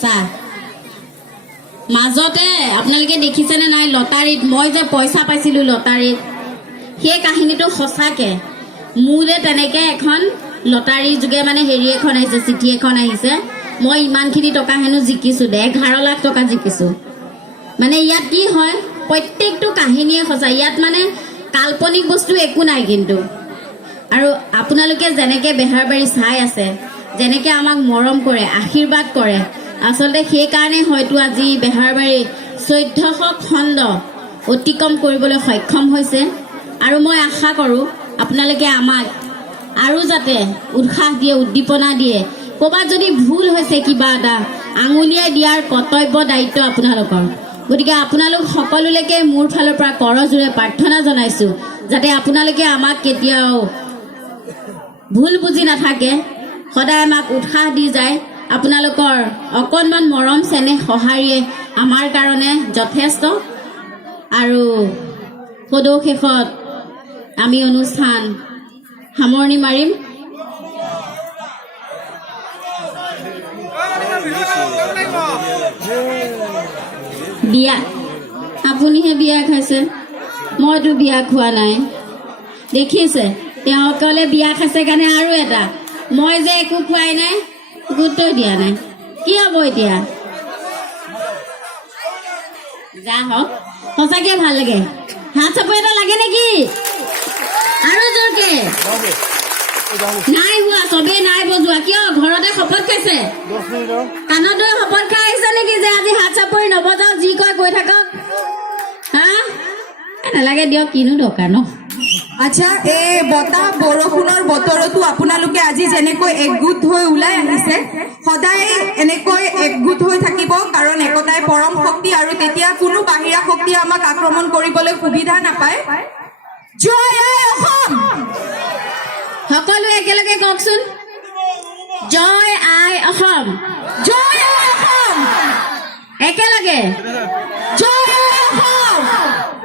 চাহ মাজতে আপোনালোকে দেখিছেনে নাই লটাৰীত মই যে পইচা পাইছিলোঁ লটাৰীত সেই কাহিনীটো সঁচাকে মোলে তেনেকৈ এখন লটাৰী যোগে মানে হেৰি এখন আহিছে চিঠি এখন আহিছে মই ইমানখিনি টকা হেনো জিকিছোঁ 11 লাখ টকা জিকিছোঁ মানে ইয়াত কি হয় প্ৰত্যেকটো কাহিনীয়ে সঁচা ইয়াত মানে কাল্পনিক বস্তু একো নাই কিন্তু আৰু আপোনালোকে যেনেকৈ বেহাৰবাৰী চাই আছে যেনেকৈ আমাক মৰম কৰে আশীৰ্বাদ কৰে আচলতে সেইকাৰণে হয়তো আজি বেহাৰবাৰী 1400 খণ্ড অতিক্ৰম কৰিবলৈ সক্ষম হৈছে আৰু মই আশা কৰোঁ আপোনালোকে আমাক আৰু যাতে উৎসাহ দিয়ে উদ্দীপনা দিয়ে ক'ৰবাত যদি ভুল হৈছে কিবা এটা আঙুলিয়াই দিয়াৰ কৰ্তব্য দায়িত্ব আপোনালোকৰ গতিকে আপোনালোক সকলোলৈকে মোৰ ফালৰ পৰা কৰজোৰে প্ৰাৰ্থনা জনাইছোঁ যাতে আপোনালোকে আমাক কেতিয়াও ভুল বুজি নাথাকে সদায় আমাক উৎসাহ দি যায় আপোনালোকৰ অকণমান মৰম চেনেহ সঁহাৰিয়ে আমাৰ কাৰণে যথেষ্ট আৰু সদৌ শেষত আমি অনুষ্ঠান সামৰণি মাৰিম বিয়া আপুনিহে বিয়া খাইছে মইতো বিয়া খোৱা নাই দেখিছে তেওঁ অকলে বিয়া খাইছে কাৰণে আৰু এটা মই যে একো খোৱাই নাই গুৰুত্ব দিয়া নাই কি হ'ব এতিয়া যা হওক সঁচাকৈ ভাল লাগে হাত চাপৰি এটা লাগে নেকি আৰু জোৰকে নাই হোৱা চবেই নাই বজোৱা কিয় ঘৰতে শপত খাইছে কাণত লৈ শপত খাই আহিছে নেকি যে আজি হাত চাপৰি নবজাও যি কয় কৈ থাকক হা নালাগে দিয়ক কিনো দৰকাৰ ন আচ্ছা এই বতাহ বৰষুণৰ বতৰতো আপোনালোকে আজি যেনেকৈ একগোট হৈ ওলাই আহিছে সদায় এনেকৈ একগোট হৈ থাকিব কাৰণ একতাই পৰম শক্তি আৰু তেতিয়া কোনো বাহিৰা শক্তিয়ে আমাক আক্ৰমণ কৰিবলৈ সুবিধা নাপায় জয় আই অসম সকলোৱে একেলগে কওকচোন জয় আই অসম জয়